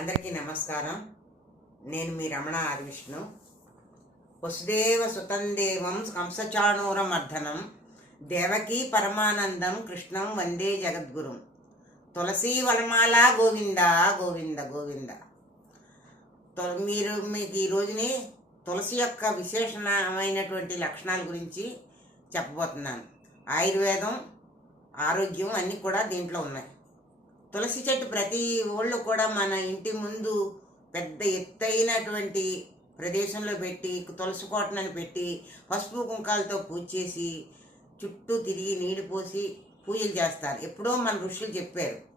అందరికీ నమస్కారం. నేను మీ రమణ ఆదివిష్ణు వసుదేవ సుతందేవం కంసచాణూరమర్ధనం. దేవకీ పరమానందం కృష్ణం వందే జగద్గురుం. తులసీ వనమాల గోవింద గోవింద గోవింద. మీరు మీకు ఈ రోజుని తులసి యొక్క విశేషణమైనటువంటి లక్షణాల గురించి చెప్పబోతున్నాను. ఆయుర్వేదం ఆరోగ్యం అన్నీ కూడా దీంట్లో ఉన్నాయి. తులసి చెట్టు ప్రతి ఊళ్ళో కూడా మన ఇంటి ముందు పెద్ద ఎత్తైనటువంటి ప్రదేశంలో పెట్టి తులసి కోటనని పెట్టి పసుపు కుంకాలతో పూజ చేసి చుట్టూ తిరిగి నీళ్ళు పోసి పూజలు చేస్తారు. ఎప్పుడో మన ఋషులు చెప్పారు.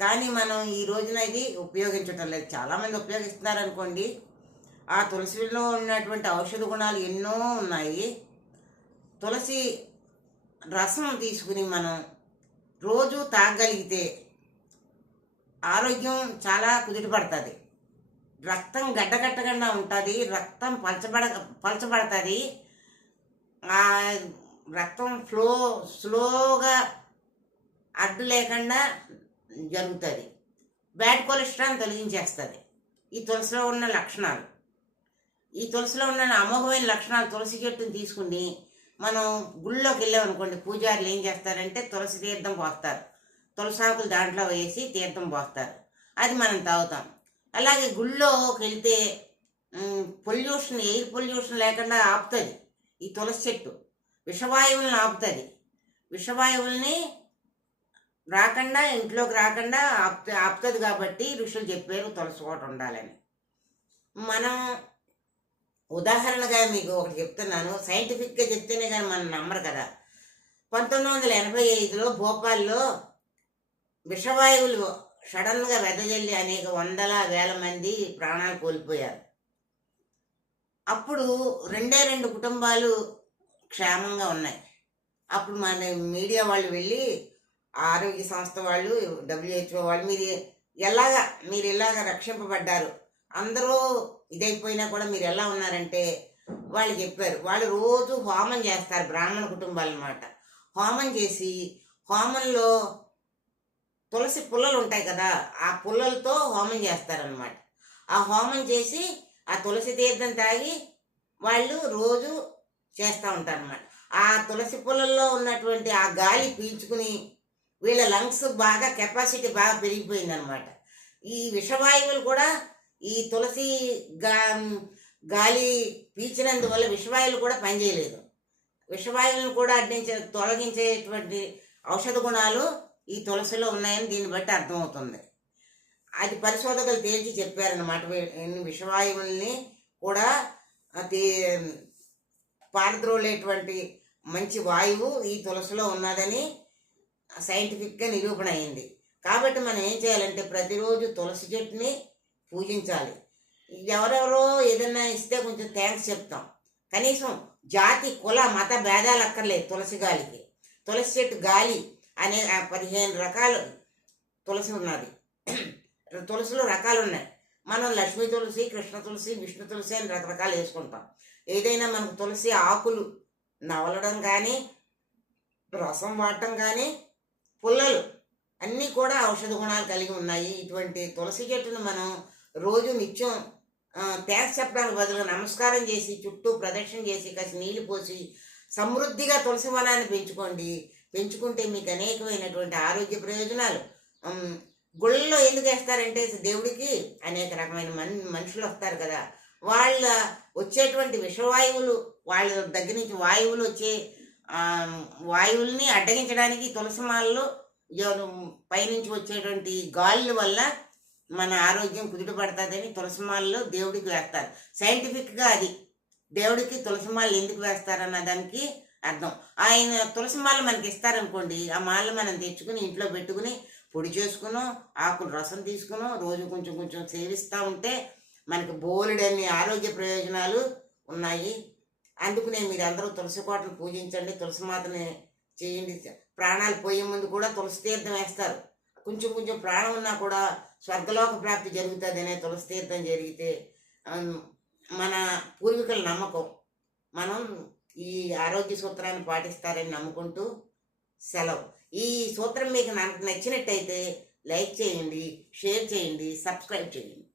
కానీ మనం ఈ రోజున ఇది ఉపయోగించటం లేదు. చాలామంది ఉపయోగిస్తున్నారు అనుకోండి ఆ తులసిలో ఉన్నటువంటి ఔషధ గుణాలు ఎన్నో ఉన్నాయి. తులసి రసం తీసుకుని మనం రోజు తాగగలిగితే ఆరోగ్యం చాలా కుదుటపడుతుంది. రక్తం గడ్డగట్టకుండా ఉంటుంది రక్తం పలచబడ పలచబడుతుంది. ఆ రక్తం ఫ్లో స్లోగా అడ్డు లేకుండా జరుగుతుంది. బ్యాడ్ కొలెస్ట్రాల్ తొలగించేస్తుంది. ఈ తులసిలో ఉన్న లక్షణాలు. ఈ తులసిలో ఉన్న అమోఘమైన లక్షణాలు తులసి చెట్టుని తీసుకుని మనం గుళ్ళోకి వెళ్ళామనుకోండి పూజారులు ఏం చేస్తారంటే తులసి తీర్థం పోస్తారు. తులసాకులు దాంట్లో వేసి తీర్థం పోస్తారు. అది మనం తాగుతాం. అలాగే గుళ్ళోకి వెళ్తే పొల్యూషన్ ఎయిర్ పొల్యూషన్ లేకుండా ఆపుతుంది. ఈ తులసి చెట్టు విషవాయువులను ఆపుతుంది. విషవాయువుల్ని రాకుండా ఇంట్లోకి రాకుండా ఆపు ఆపుతుంది కాబట్టి ఋషులు చెప్పారు తులసి కోట ఉండాలని. మనం ఉదాహరణగా మీకు ఒకటి చెప్తున్నాను. సైంటిఫిక్గా చెప్తేనే కానీ మనం నమ్మరు కదా. పంతొమ్మిది వందల ఎనభై ఐదులో భోపాల్లో విషవాయువులు సడన్గా వెదజల్లి అనేక వందల వేల మంది ప్రాణాలు కోల్పోయారు. అప్పుడు రెండే రెండు కుటుంబాలు క్షేమంగా ఉన్నాయి. అప్పుడు మన మీడియా వాళ్ళు వెళ్ళి ఆరోగ్య సంస్థ వాళ్ళు డబ్ల్యూహెచ్ఓ వాళ్ళు మీరు ఎలాగా మీరు ఇలాగ రక్షింపబడ్డారు? అందరూ ఇదైపోయినా కూడా మీరు ఎలా ఉన్నారంటే వాళ్ళు చెప్పారు. వాళ్ళు రోజు హోమం చేస్తారు బ్రాహ్మణ కుటుంబాలు అన్నమాట హోమం చేసి హోమంలో తులసి పుల్లలు ఉంటాయి కదా ఆ పుల్లలతో హోమం చేస్తారనమాట ఆ హోమం చేసి ఆ తులసి తీర్థం తాగి వాళ్ళు రోజు చేస్తూ ఉంటారన్నమాట. ఆ తులసి పుల్లల్లో ఉన్నటువంటి ఆ గాలి పీల్చుకుని వీళ్ళ లంగ్స్ బాగా కెపాసిటీ బాగా పెరిగిపోయిందనమాట ఈ విషవాయువులు కూడా ఈ తులసి గా గాలి పీల్చినందువల్ల విషవాయువులు కూడా పనిచేయలేదు. విషవాయువులను కూడా అడ్డించే తొలగించేటువంటి ఔషధ గుణాలు ఈ తులసిలో ఉన్నాయని దీన్ని బట్టి అర్థమవుతుంది. అది పరిశోధకులు తేల్చి చెప్పారనమాట విషవాయువుల్ని కూడా అది పారద్రోలేటువంటి మంచి వాయువు ఈ తులసిలో ఉన్నదని సైంటిఫిక్గా నిరూపణ అయింది. కాబట్టి మనం ఏం చేయాలంటే ప్రతిరోజు తులసి చెట్టుని పూజించాలి. ఎవరెవరో ఏదన్నా ఇస్తే కొంచెం థ్యాంక్స్ చెప్తాం. కనీసం జాతి కుల మత భేదాలు అక్కర్లేదు తులసి గాలికి. తులసి చెట్టు గాలి అనే పదిహేను రకాలు తులసి ఉన్నది. తులసిలో రకాలు ఉన్నాయి. మనం లక్ష్మీ తులసి కృష్ణ తులసి విష్ణు తులసి అని రకరకాలు వేసుకుంటాం. ఏదైనా మనకు తులసి ఆకులు నవలడం కానీ రసం వాడటం కానీ పుల్లలు అన్నీ కూడా ఔషధ గుణాలు కలిగి ఉన్నాయి. ఇటువంటి తులసి చెట్టును మనం రోజు నిత్యం థ్యాంక్స్ చెప్పడానికి బదులు నమస్కారం చేసి చుట్టూ ప్రదక్షిణ చేసి కాసి నీళ్ళు పోసి సమృద్ధిగా తులసి వనాన్ని పెంచుకోండి. పెంచుకుంటే మీకు అనేకమైనటువంటి ఆరోగ్య ప్రయోజనాలు. గుళ్ళలో ఎందుకు వేస్తారంటే దేవుడికి అనేక రకమైన మన్ మనుషులు వస్తారు కదా. వాళ్ళ వచ్చేటువంటి విషవాయువులు వాళ్ళ దగ్గర నుంచి వాయువులు వచ్చే వాయువుల్ని అడ్డగించడానికి తులసిమాలలో పైనుంచి వచ్చేటువంటి గాలుల వల్ల మన ఆరోగ్యం కుదుటపడుతుందని తులసిమాలలో దేవుడికి వేస్తారు. సైంటిఫిక్గా అది. దేవుడికి తులసిమాలు ఎందుకు వేస్తారన్న దానికి అర్థం. ఆయన తులసి మాల మనకి ఇస్తారనుకోండి ఆ మాల మనం తెచ్చుకుని ఇంట్లో పెట్టుకుని పొడి చేసుకునో ఆకులు రసం తీసుకునో రోజు కొంచెం కొంచెం సేవిస్తూ ఉంటే మనకి బోలెడన్ని ఆరోగ్య ప్రయోజనాలు ఉన్నాయి. అందుకనే మీరు అందరూ తులసి కోటను పూజించండి తులసి మాతని చేయండి. ప్రాణాలు పోయే ముందు కూడా తులసి తీర్థం వేస్తారు. కొంచెం కొంచెం ప్రాణం ఉన్నా కూడా స్వర్గలోక ప్రాప్తి జరుగుతుంది అనే తులసి తీర్థం జరిగితే మన పూర్వీకుల నమ్మకం మనం ఈ ఆరోగ్య సూత్రాన్ని పాటిస్తారని నమ్ముకుంటూ సెలవు. ఈ సూత్రం మీకు నాకు నచ్చినట్టయితే లైక్ చేయండి షేర్ చేయండి సబ్స్క్రైబ్ చేయండి.